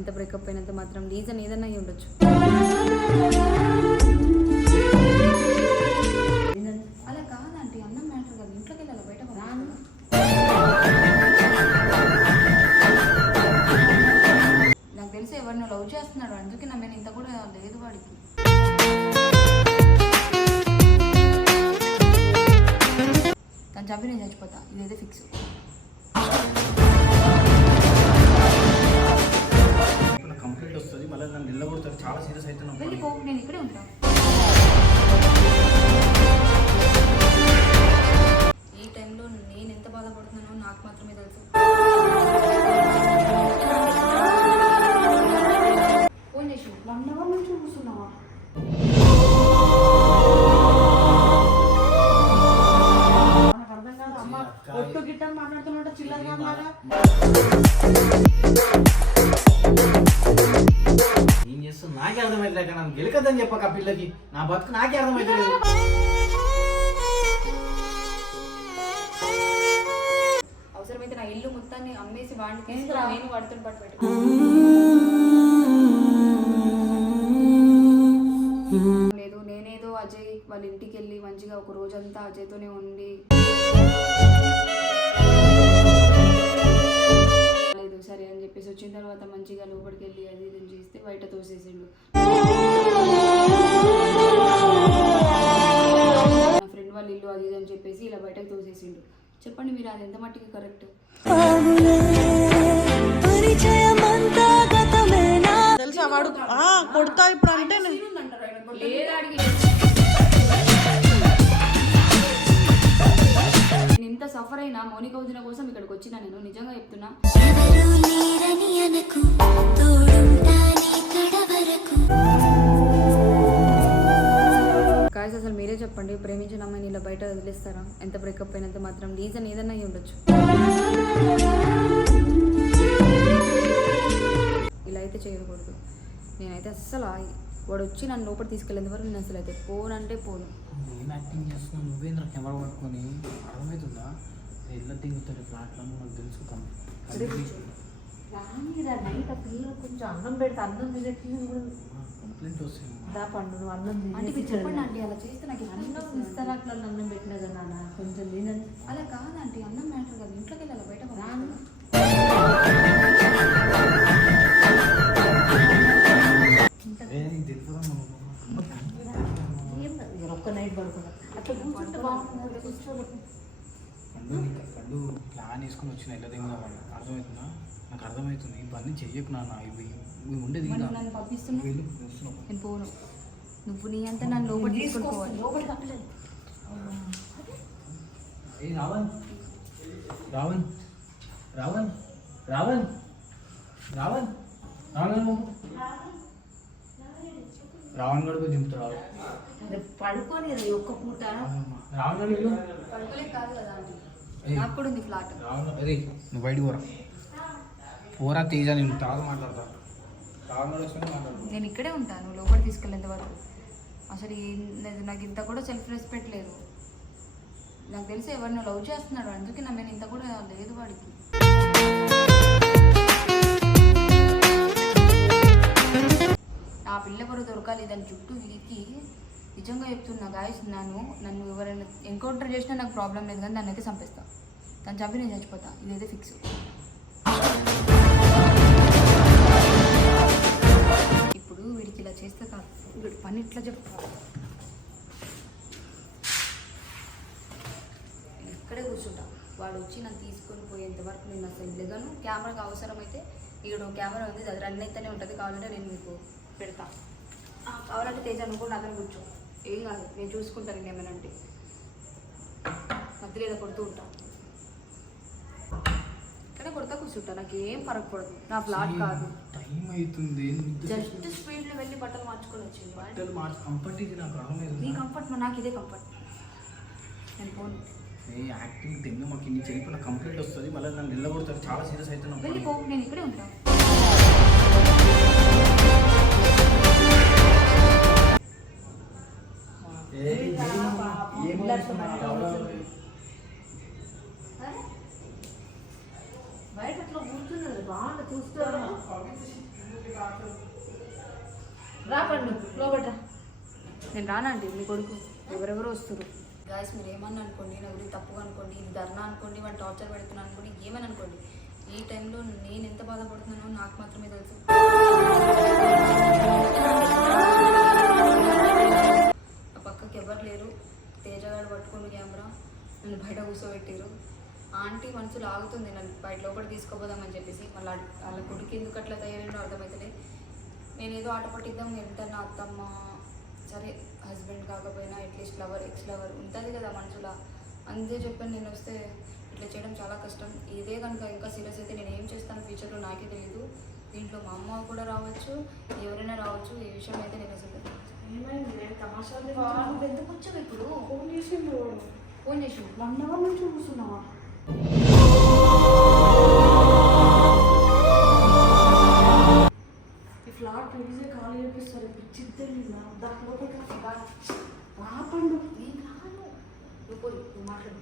ఎంత బ్రేకప్ అయినంత మాత్రం రీజన్ ఏదైనా అయ్యి ఉండొచ్చు. అలా కాదంటే అన్నం మ్యాటర్ కదా. ఇంట్లోకి వెళ్ళాలి? బయట రాను. నాకు తెలిసి ఎవరిని లవ్ చేస్తున్నాడు. అందుకే నా మీద ఇంత కూడా లేదు వాడికి. తను చంపి నేను చచ్చిపోతా. ఇదైతే ఫిక్స్ అవుతున్నాను వెళ్ళిపో నేను ఇక్కడే ఉంటా. ఈ టైంలో నేను ఎంత బాధపడుతున్నానో నాకు మాత్రమే తెలుసు. ఫోన్ చేసి వన్ అవర్ నుంచి కూర్చున్నావా? ఒట్టు గిట్టని మాట్లాడుతున్నట్టు చిల్లర మాట్లాడా ఏం చేస్తాను నాకే అర్థమైతే నన్ను గెలకద్దని చెప్పక ఆ పిల్లకి. నా బతుకు నాకే అర్థమైతలేదు. అవసరమైతే నా ఇల్లు మొత్తాన్ని అమ్మేసి వాడిని తీసుకుని ఏంట్రా? నేను వాడుతున్న పాటు పెట్టు. లేదు నేనేదో అజయ్ వాళ్ళ ఇంటికి వెళ్ళి మంచిగా ఒక రోజంతా అజయ్తోనే ఉండి చెప్పేసి వచ్చిన తర్వాత మంచిగా లోపలికి వెళ్ళి అది ఇది చేస్తే బయట తోసేసిండు. నా ఫ్రెండ్ వాళ్ళ ఇల్లు అది ఇది అని చెప్పేసి ఇలా బయటకు తోసేసిండు. చెప్పండి మీరు అది ఎంత మట్టికి కరెక్ట్? తెలుసా వాడు? ఆ, కొడతా ఇప్పుడు అంటే మౌనిక వదిన కోసం ఇక్కడికి వచ్చిన నేను. నిజంగా చెప్తున్నా. గాయస్ అసలు మీరే చెప్పండి ప్రేమించిన అమ్మాయిని ఇలా బయట వదిలేస్తారా? ఎంత బ్రేకప్ అయినంత మాత్రం రీజన్ ఏదైనా అయి ఉండొచ్చు. ఇలా అయితే చేయకూడదు. నేనైతే అస్సలు వాడు వచ్చి నన్ను లోపల తీసుకెళ్ళేంత వరకు నేను అసలు అయితే పోను అంటే పోను. ఏం యాక్టింగ్ చేస్తున్నావు నువ్వేంద్ర కెమెరా పట్టుకొని? అర్థమవుతుందా? ఎట్లా దిగుతాడు ఫ్లాట్లో నాకు తెలుసుకుంటాను రానిరా నైట్ ఆ పిల్లలు కొంచెం అన్నం పెడితే అన్నం తినట్లేదు కూడా కంప్లైంట్ వస్తుంది. దా పండు నువ్వు అన్నం అంటే మీరు చెప్పండి ఆంటీ అలా చేస్తే నాకు అన్నం అట్లా అన్నం పెట్టినా కదా నాన్న కొంచెం తినండి అలా కాదంటే అన్నం మ్యాటర్ కదా. ఇంట్లోకి వెళ్ళాలి? బయట రాను. ఒక్క నైట్ పడుకున్నా. అట్లా కూర్చుంటే బాగుంటుంది. కూర్చోబెట్టు. పండు నీకు పండు ప్లాన్ వేసుకొని వచ్చిన ఎలా దిగుదామని అర్థమవుతుందా? నాకు అర్థమవుతుంది. ఇవన్నీ చెయ్యకు నాన్న. ఇవి ఇవి ఉండేది నన్ను వెళ్ళు. నేను పోను. నువ్వు నీ అంతా నన్ను లోపల ఏ రావణ్. రావణ్. రావణ్. రావణ్. రావణ్. రావణ్. రావణ్ గడు పోయి దింపుతాడు రే ఒక్క పూట. రావణ్. పడుకోలేక కాదు కదా. కూడా ఉంది ఫ్లాట్. రావణ్ అరే నువ్వు బయటికి పోరా. పోరా తేజ నేను తాగు మాట్లాడతా. నేను ఇక్కడే ఉంటాను లోపల తీసుకెళ్ళేంత వరకు. అసలు నాకు ఇంత కూడా సెల్ఫ్ రెస్పెక్ట్ లేదు. నాకు తెలిసి ఎవరిని లవ్ చేస్తున్నాడు అందుకే నా మీద ఇంత కూడా లేదు వాడికి. ఆ పిల్ల కూడా దొరకాలి దాని చుట్టూ నిజంగా చెప్తున్నా గాయస్ నన్ను నన్ను ఎవరైనా ఎన్కౌంటర్ చేసినా నాకు ప్రాబ్లం లేదు కానీ దాన్ని అయితే చంపేస్తా. తను చంపి నేను చచ్చిపోతా. ఇదైతే ఫిక్స్ ఇప్పుడు వీడికి ఇలా చేస్తే కాదు పని ఇట్లా చెప్తా ఇక్కడే కూర్చుంటా. వాడు వచ్చి నన్ను తీసుకొని పోయేంత వరకు నేను అసలు దిగను కెమెరాకి అవసరమైతే ఇక్కడ కెమెరా ఉంది అది రన్ అయితేనే ఉంటుంది. కావాలంటే నేను మీకు పెడతా. కావాలంటే తేజ అనుకో కూడా అతను కూర్చో. ఏం కాదు నేను చూసుకుంటాను నేను ఏమైనా అంటే మధ్యలో ఇలా కొడుతూ ఉంటా. ఇక్కడే కొడతా కూర్చుంటా నాకు ఏం ఫరక్ పడదు నా ఫ్లాట్ కాదు. టైం అవుతుంది జస్ట్ స్పీడ్లో వెళ్ళి బట్టలు మార్చుకొని వచ్చింది. బట్టలు మార్చి కంఫర్ట్ ఇది నాకు నీ అర్థమవుతుంది కంఫర్ట్ నాకు ఇదే కంఫర్ట్ నేను ఫోన్ ఏ యాక్టింగ్ తిన్న మాకు ఇన్ని చేయకుండా కంప్లీట్ వస్తుంది మళ్ళీ నన్ను నిల్లబడుతుంది చాలా సీరియస్ అవుతున్నాం. వెళ్ళిపో నేను ఇక్కడే ఉంటా. బయట అట్లా కూర్చున్నది బాగుంది చూస్తారు రా పండు నేను రానండి మీ కొడుకు ఎవరెవరు వస్తారు గాయస్ మీరు ఏమన్నా అనుకోండి నా గురించి తప్పుగా అనుకోండి ఇది ధర్నా అనుకోండి వాడు టార్చర్ పెడుతున్నాను అనుకోండి ఏమని అనుకోండి ఈ టైంలో నేను ఎంత బాధపడుతున్నానో నాకు మాత్రమే తెలుసు ఆ పక్కకి ఎవరు లేరు. తేజగాడు పట్టుకుని కెమెరా. నన్ను బయట కూర్చోబెట్టారు ఆంటీ మనసు లాగుతుంది నన్ను బయట లోపల తీసుకోపోదామని చెప్పేసి. మళ్ళీ వాళ్ళ కొడుకు ఎందుకు అట్లా తయారైందో అర్థమవుతలే నేను ఏదో ఆట పట్టిద్దాం ఎంత నా అత్తమ్మ. సరే హస్బెండ్ కాకపోయినా అట్లీస్ట్ లవర్ ఎక్స్ లవర్ ఉంటుంది కదా మనసులో అంతే చెప్పాను నేను వస్తే ఇట్లా చేయడం చాలా కష్టం. ఇదే కనుక ఇంకా సీరియస్ అయితే నేను ఏం చేస్తాను ఫ్యూచర్లో నాకే తెలియదు దీంట్లో మా అమ్మ కూడా రావచ్చు ఎవరైనా రావచ్చు ఈ విషయం అయితే నేను అసలు ఎందుకు? వచ్చావు ఇప్పుడు? ఫోన్ చేసిండు ఫోన్ చేసి వన్ అవర్ నుంచి కూర్చున్నావా ఈ ఫ్లాట్ రిలీజే చేపిస్తారు. రాపండు. నేను రాను? నువ్వు మాట్లాడు.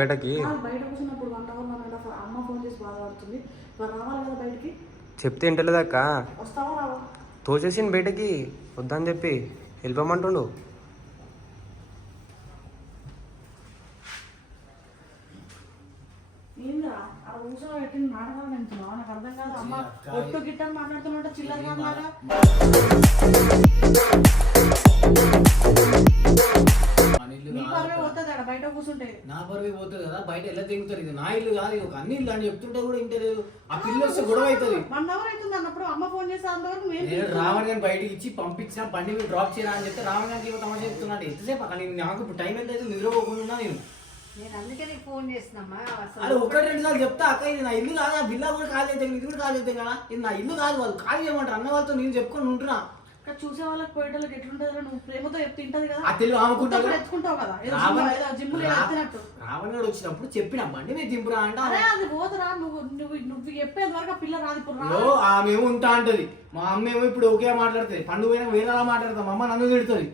బయటకి. బయట కూర్చున్నప్పుడు one hour one and half అమ్మ ఫోన్ చేసి బాధపడుతుంది. మరి రావాలి కదా బయటికి? చెప్తే ఇంటలేదు అక్క? వస్తావా రావా? తోచేసింది బయటకి వద్దని చెప్పి వెళ్ళిపోమంటుండు. ఏందిరా? ఆ బయట కూర్చుంటే నా పరువు పోతుంది కదా బయట ఎలా తెగుతారు? ఇది నా ఇల్లు కాదు ఇది ఒక అన్ని ఇల్లు అని చెప్తుంటే కూడా ఇంటలేదు ఆ పిల్ల వస్తే గొడవ అవుతుంది వన్ అవర్ అవుతుంది అన్నప్పుడు అమ్మ ఫోన్ చేసి అంతవరకు నేను రావణ్ గారిని బయటికి ఇచ్చి పంపించిన బండి మీద డ్రాప్ చేయరా అని చెప్తే రావణ్ గారికి ఏమో తమాషా చెప్తున్నాడు. ఎంతసేపు అక్కడ నేను నాకు ఇప్పుడు టైం ఎంత అయితే నిద్రపోకుండా నేను. నేను అందుకే నీకు ఫోన్ చేసినమ్మా అది ఒకటి రెండు సార్లు చెప్తా అక్క ఇది నా ఇల్లు కాదు ఆ బిల్లా కూడా కాల్ చేద్దాం ఇది కూడా కాల్ చేద్దాం కదా. ఇది నా ఇల్లు కాదు వాళ్ళు. కాల్ చేయమంటారు. అన్న వాళ్ళతో నేను చెప్పుకొని ఉంటున్నా. చూసే వాళ్ళకి పోయేటోళ్ళకి ఎట్లుంటుంది నువ్వు? ప్రేమతో చెప్తే తింటది కదా. ఆ తెలుగు ఆమెకుంటా ఉత్తప్పుడు ఎత్తుకుంటావు కదా. జిమ్- ఏదో జిమ్ములు ఎత్తినట్టు. రావణ్ గారు వచ్చినప్పుడు చెప్పిన బండి మీద దింపురా అంటే. అరే అది పోదురా నువ్వు నువ్వు నువ్వు చెప్పేది వరకు పిల్ల రాదు రా ఆమె ఉంటా అంటది. మా అమ్మ ఏమో ఇప్పుడు ఒకే మాట్లాడుతుంది పండుగ పోయినా వేరేలా మాట్లాడతాం. మా అమ్మ నన్ను తిడుతుంది.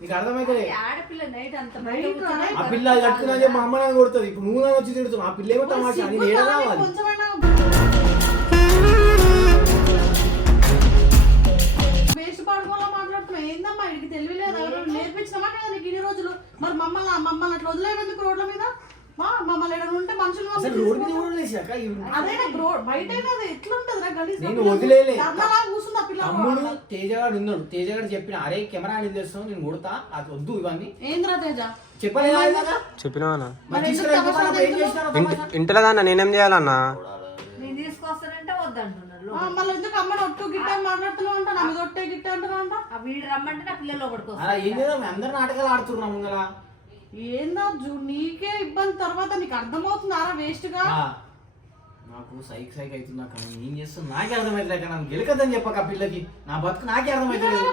నీకు అర్థమైతే ఆడపిల్ల నైట్ అంత నైట్ రా, ఆ పిల్ల కట్టుకున్నా చెప్పి మా అమ్మ నన్ను కొడుతుంది. ఇప్పుడు నువ్వు నన్ను వచ్చి తిడుతున్నావు. ఆ పిల్ల ఏమో తమాషా? నేను ఏడ రావాలి? ఇది తెలియలేదు ఎవరు నేర్పించినమా లేదా నీకు ఇన్ని రోజులు. మరి మమ్మల్ని మమ్మల్ని అట్లా వదిలేమెందుకు రోడ్ల మీద? మమ్మల్ని ఏదైనా ఉంటే మనుషులు అదే రోడ్ బయట ఎట్లుంటది నేను కూర్చుంది ఆ పిల్ల తేజగాడు ఉన్నాడు తేజగాడు చెప్పిన అరే కెమెరా చేస్తాను నేను కొడతా అది వద్దు ఇవన్నీ. ఏంద్రా తేజ? చెప్పలేదు కదా? ఇంటలేదన్న నేనేం చేయాలన్నా? నేను తీసుకొస్తానంటే వద్దంటున్నారు ఆ, మళ్ళీ ఎందుకు అమ్మని ఒట్టు గిట్ట నా మీద ఒట్టే గిట్ట అంటున్నావు అంట? ఆ వీడు రమ్మంటే నా పిల్లలు ఒకటికి అలా ఏం చేద్దాం? అందరు నాటకాలు ఆడుతున్నాం ముంగల ఏందా జూ నీకే ఇబ్బంది తర్వాత నీకు అర్థమవుతుందారా వేస్ట్గా? నాకు సైక్ సైక్ అవుతుంది అక్క. నేను ఏం చేస్తున్నా నాకే అక్క. నన్ను గెలకద్దని చెప్పక ఆ పిల్లకి. నా బతుకు నాకే అర్థమైతలేదు.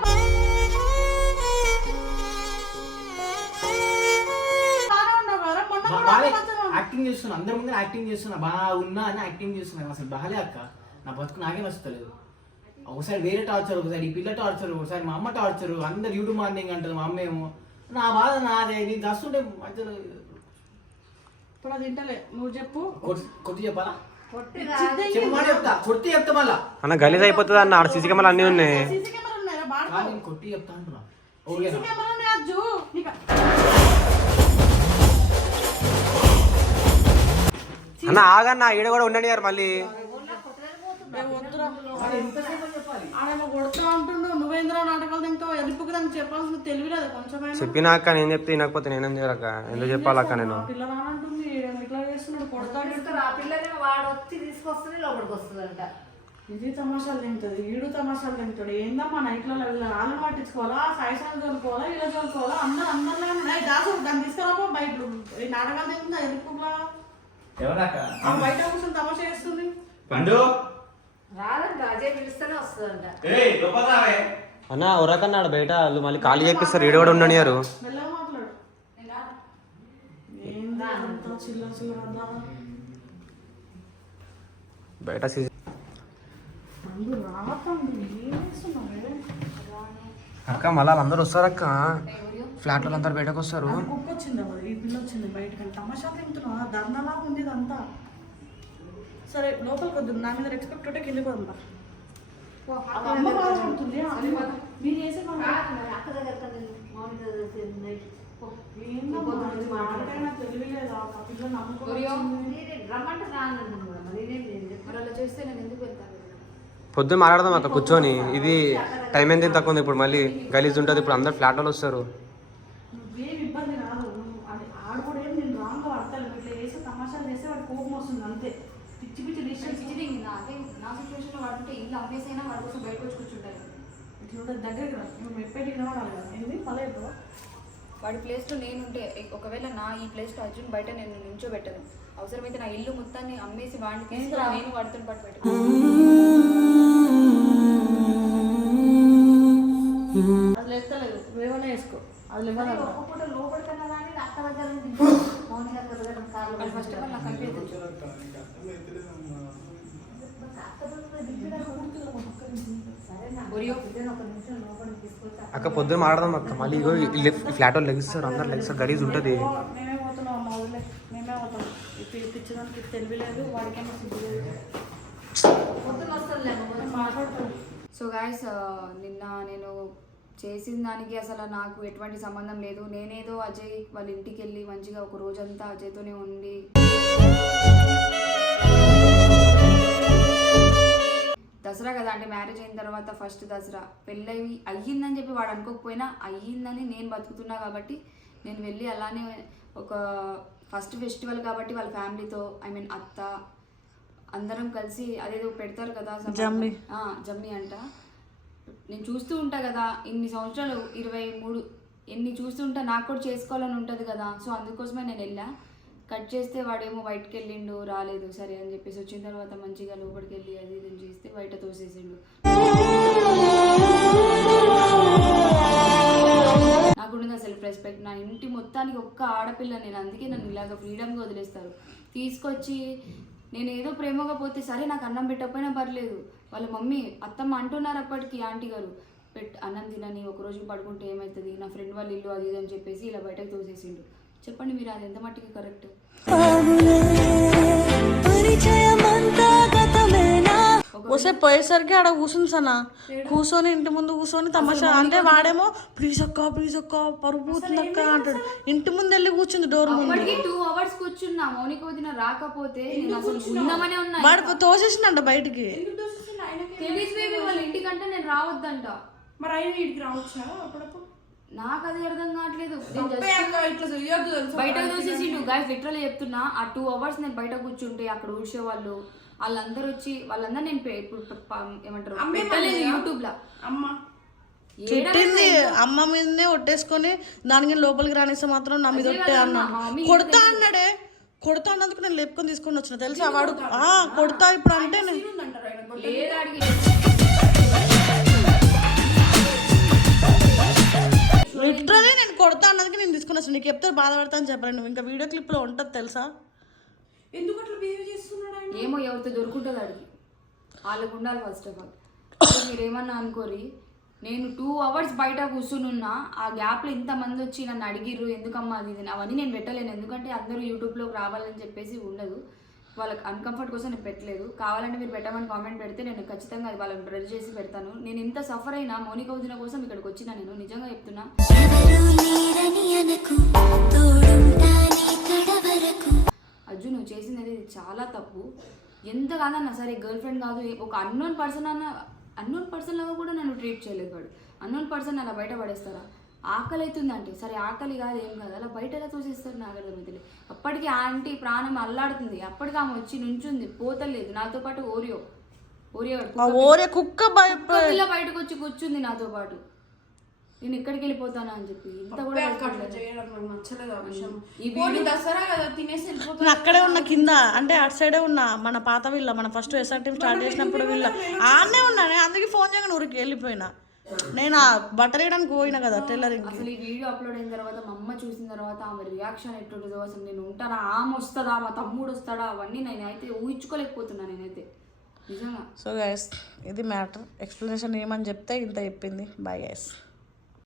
బాగానే ఉన్నావు కదా? మొన్న బా- కూడా బాలే మంచిగా ఉన్నావు. యాక్టింగ్ చేస్తున్నా. అందరి ముందు యాక్టింగ్ చేస్తున్నా. బాగా ఉన్నా అని యాక్టింగ్ చేస్తున్నా. అసలు బాలే అక్క. నా బతుకు నాకే నచ్చుతలేదు. ఒకసారి వేరే టార్చర్ ఒకసారి ఈ పిల్ల టార్చర్ ఒకసారి మా అమ్మ టార్చర్ అందరు యూట్యూబ్ మార్నింగ్ అంటది మా అమ్మ ఏమో. నా బాధ నాదే నేను దస్తుంటే మధ్యలో ఇప్పుడు అది వింటలే నువ్వు చెప్పు. కొట్- కొట్టి చెప్పాలా? కొట్టి చెప్తా. కొట్టి చెప్తా మళ్ళా. అన్న గలీజ్ అయిపోతుంది అన్న. ఆడ సీసీ కెమెరాలు అన్నీ ఉన్నాయి. కొట్టి చెప్తా అంటున్నా. నీకు అన్న ఆగన్న. ఈడ కూడా ఉండండి గారు మళ్ళీ కొడుతూ నువ్వేంద్రా నాటకాలు తింటావు? ఎరుపుకి దానికి చెప్పాల్సిన తెలివిలేదు కొంచెమైనా. చెప్పినాక నేను చెప్తే వినకపోతే నేనేం చేయాలక్క ఎందుకు చెప్పాలక్క నేను? ఇట్లా చేస్తున్నాడు? కొడతాడు. తీసుకురా. ఆ పిల్లని వాడు వచ్చి తీసుకొస్తుంది లోపలికి వస్తుందంట. ఇది తమాషాలు తింటది. ఈడు తమాషాలు తింటాడు. ఏందమ్మా నైట్లో వాళ్ళని పట్టించుకోవాలా సాయిసాన్ని చదువుకోవాలా ఇలా చదువుకోవాలా అందరు అందరిలో దాసు దాన్ని తీసుకురాపో బయట. ఈ నాటకాలు తింటుందా ఎరుపులా బయట కూర్చొని తమాషా చేస్తుంది. పండు? అన్న ఉరకన్నాడు బయట వాళ్ళు మళ్ళీ ఖాళీ చెప్పిస్తారు ఈడ కూడా చిల్లర అంతా? బయట అక్క మళ్ళీ వాళ్ళందరూ వస్తారు అక్క. ఫ్లాట్ వాళ్ళందరూ బయటకు వస్తారు. అది కుక్క వచ్చింది మరి ఈ పిల్ల వచ్చింది బయటకి. తమాషా తింటున్నా ధర్నాలా ఉంది ఇదంతా. సరే లోపలికి వద్దు. నా మీద రెస్పెక్ట్ ఉంటే కిందికి వద్దా. అమ్మ. బాధపడుతుంది. మీరు చేసే అక్క దగ్గర పొద్దున్న మాట్లాడదాం అక్క కూర్చొని. ఇది టైం ఎంత తక్కువ ఉంది ఇప్పుడు? మళ్ళీ గలీజ్ ఉంటుంది. ఇప్పుడు అందరు ఫ్లాట్ వాళ్ళు వస్తారు నువ్వేం ఇబ్బంది రాదు నువ్వు అది ఆడు కూడా ఏం నేను రాంగ్ పడతాను ఇట్లా చేసి తమాషాలు చేస్తే వాడు కోపం వస్తుంది అంతే పిచ్చి పిచ్చి డిసిషన్స్ పిచ్చిదింగి నా అదే నా సిచ్యువేషన్లో వాడుంటే ఇల్లు అమ్మేసైనా వాడి కోసం బయటకు వచ్చి కూర్చుంటాను ఉంటుంది దగ్గరికి రా. నువ్వు మెప్పేటి వినవాలి కదా? ఏంది? పలేదు వాడి ప్లేస్లో నేనుంటే ఒకవేళ నా ఈ ప్లేస్లో అర్జున్ బయట నేను నించోబెట్టను అవసరమైతే నా ఇల్లు మొత్తాన్ని అమ్మేసి వాడిని తీసుకుని నేను వాడితో పాటు పెట్టను ఎత్తలేదు వేవనే వేసుకో. అది కానీ అక్క దగ్గర మౌనిక ఫస్ట్ ఆఫ్ ఆల్ నాకు అనిపించదు అక్క పొద్దున్న మాట్లాడదాం అక్క. మళ్ళీ ఇగో ఈ లెఫ్ట్ ఫ్లాట్ వాళ్ళు లెగిస్తారు అందరు లెగిస్తారు గలీజ్ ఉంటుంది. పొద్దున సో గాయస్ నిన్న నేను చేసిన దానికి అసలు నాకు ఎటువంటి సంబంధం లేదు. నేనేదో అజయ్ వాళ్ళ ఇంటికి వెళ్ళి మంచిగా ఒక రోజంతా అజయ్తోనే ఉండి దసరా కదా అంటే మ్యారేజ్ అయిన తర్వాత ఫస్ట్ దసరా. పెళ్ళి అయ్యిందని చెప్పి వాడు అనుకోకపోయినా అయ్యిందని నేను బతుకుతున్నా కాబట్టి నేను వెళ్ళి అలానే ఒక ఫస్ట్ ఫెస్టివల్ కాబట్టి వాళ్ళ ఫ్యామిలీతో ఐ మీన్ అత్త అందరం కలిసి అదేదో పెడతారు కదా జమ్మి. జమ్మి అంట. నేను చూస్తూ ఉంటా కదా ఇన్ని సంవత్సరాలు ఇరవై మూడు ఎన్ని చూస్తూ ఉంటా నాకు కూడా చేసుకోవాలని ఉంటుంది కదా. సో అందుకోసమే నేను వెళ్ళా. కట్ చేస్తే వాడేమో బయటకు వెళ్ళిండు రాలేదు సరే అని చెప్పేసి వచ్చిన తర్వాత మంచిగా లోపలికి వెళ్ళి అది ఇది అని చేస్తే బయట తోసేసిండు. నాకున్నది సెల్ఫ్ రెస్పెక్ట్ నా ఇంటి మొత్తానికి ఒక్క ఆడపిల్ల నేను అందుకే నన్ను ఇలాగ ఫ్రీడమ్గా వదిలేస్తారు. తీసుకొచ్చి నేను ఏదో ప్రేమగా పోతే సరే నాకు అన్నం పెట్టకపోయినా పర్లేదు. వాళ్ళ మమ్మీ అత్తమ్మ అంటున్నారు అప్పటికి ఆంటీ గారు. పెట్ అన్నం తినని ఒక రోజు పడుకుంటే ఏమవుతుంది నా ఫ్రెండ్ వాళ్ళ ఇల్లు అది ఇది అని చెప్పేసి ఇలా బయటకు తోసేసిండు. చెప్పండి మీరు అది ఎంత మట్టికి కరెక్ట్ వస్తే పోయేసరికి ఆడ కూర్చుని సనా. కూర్చొని ఇంటి ముందు కూర్చొని తమాషా అంటే వాడేమో ప్లీజ్ అక్క ప్లీజ్ అక్క పరుగు పోతుంది అక్క అంటాడు. ఇంటి ముందు వెళ్ళి కూర్చుంది డోర్ ముందు. టూ అవర్స్ కూర్చున్నా. మౌనిక వదిన రాకపోతే వాడు తోసేసిండంట బయటికి. తెలిసి? వాళ్ళ ఇంటికంటే నేను రావద్దంట. మరి ఆయన వీడికి రావచ్చా? అప్పుడప్పుడు? నాకు అది అర్థం కావట్లేదు. నేను? బయట చూసేసిండు గాయస్ లిటరల్ చెప్తున్నా ఆ టూ అవర్స్ నేను బయట కూర్చుంటే అక్కడ ఊడ్చే వాళ్ళు వాళ్ళందరూ వచ్చి వాళ్ళందరూ నేను ఇప్పుడు ఏమంటారు? యూట్యూబ్ లా. అమ్మ. తిట్టింది అమ్మ మీదనే ఒట్టేసుకొని దానికి లోపలికి రానిస్తే మాత్రం నా మీద ఒట్టే అన్నాడు. కొడతా అన్నాడే. కొడతా అన్నందుకు నేను లేపుకొని తీసుకొని వచ్చిన తెలుసా వాడు? ఆ కొడతా ఇప్పుడు అంటే లిటరలీ నేను కొడతా అన్నది నేను తీసుకొని వచ్చాను నీకు చెప్తే బాధపడతా అని చెప్పాను నువ్వు ఇంకా వీడియో క్లిప్లో ఉంటుంది తెలుసా? ఎందుకు అట్లా బిహేవ్ చేస్తున్నాడు ఆయన? ఏమో ఎవరితో దొరుకుతుంది అడిగి. వాళ్ళకు ఉండాలి ఫస్ట్ ఆఫ్ ఆల్ మీరు ఏమన్నా అనుకోరి నేను టూ అవర్స్ బయట కూర్చునున్నా ఆ గ్యాప్లో ఇంతమంది వచ్చి నన్ను అడిగిర్రు ఎందుకమ్మా అది ఇది అని. అవన్నీ నేను పెట్టలేను. ఎందుకంటే అందరూ యూట్యూబ్లోకి రావాలని చెప్పేసి ఉండదు. వాళ్ళకి అన్కంఫర్ట్ కోసం నేను పెట్టలేదు. కావాలంటే మీరు పెట్టమని కామెంట్ పెడితే నేను ఖచ్చితంగా అది వాళ్ళని రెడీ చేసి పెడతాను. నేను ఇంత సఫర్ అయినా మౌనిక కోసం ఇక్కడికి వచ్చిన నేను నిజంగా చెప్తున్నా. అర్జున్ నువ్వు చేసింది అనేది చాలా తప్పు. ఎంత కాదన్నా సరే గర్ల్ ఫ్రెండ్ కాదు ఒక అన్నోన్ పర్సన్ అన్న అన్నోన్ పర్సన్ లాగా కూడా నన్ను ట్రీట్ చేయలేదు వాడు. అన్నోన్ పర్సన్ అలా బయట పడేస్తారా? ఆకలి అవుతుందంటే సరే ఆకలి కాదు ఏం కాదు అలా బయట ఎలా చూసేస్తారు అర్థమవుతుంది అప్పటికి ఆంటీ ప్రాణం అల్లాడుతుంది. అప్పటికి ఆమె వచ్చి నుంచుంది పోతలేదు. నాతో పాటు ఓరియో ఓరియో ఓరే కుక్క బయటకు వచ్చి కూర్చుంది నాతో పాటు. నేను ఎక్కడికి వెళ్ళిపోతానా అని చెప్పి ఇంత కూడా అక్కడే ఉన్న కింద అంటే అటు సైడే ఉన్నా మన పాత వీళ్ళ మన ఫస్ట్ ఎస్ఆర్ టీం స్టార్ట్ చేసినప్పుడు వీళ్ళ ఆడనే ఉన్నా నేను అందుకే ఫోన్ చేయగానే ఊరికి వెళ్ళిపోయినా. నేను? బట్టలు వేయడానికి పోయినా కదా టైలరింగ్ అసలు ఈ వీడియో అప్లోడ్ అయిన తర్వాత మా అమ్మ చూసిన తర్వాత ఆమె రియాక్షన్ ఎట్టుంటుందో అసలు నేను ఉంటానా? ఆమె వస్తుందా? మా తమ్ముడు వస్తాడా? అవన్నీ నేనైతే ఊహించుకోలేకపోతున్నా నేనైతే. నిజంగా. సో గైస్ ఇది మ్యాటర్. ఎక్స్ప్లెనేషన్ ఏమని చెప్తే ఇంత చెప్పింది. Bye guys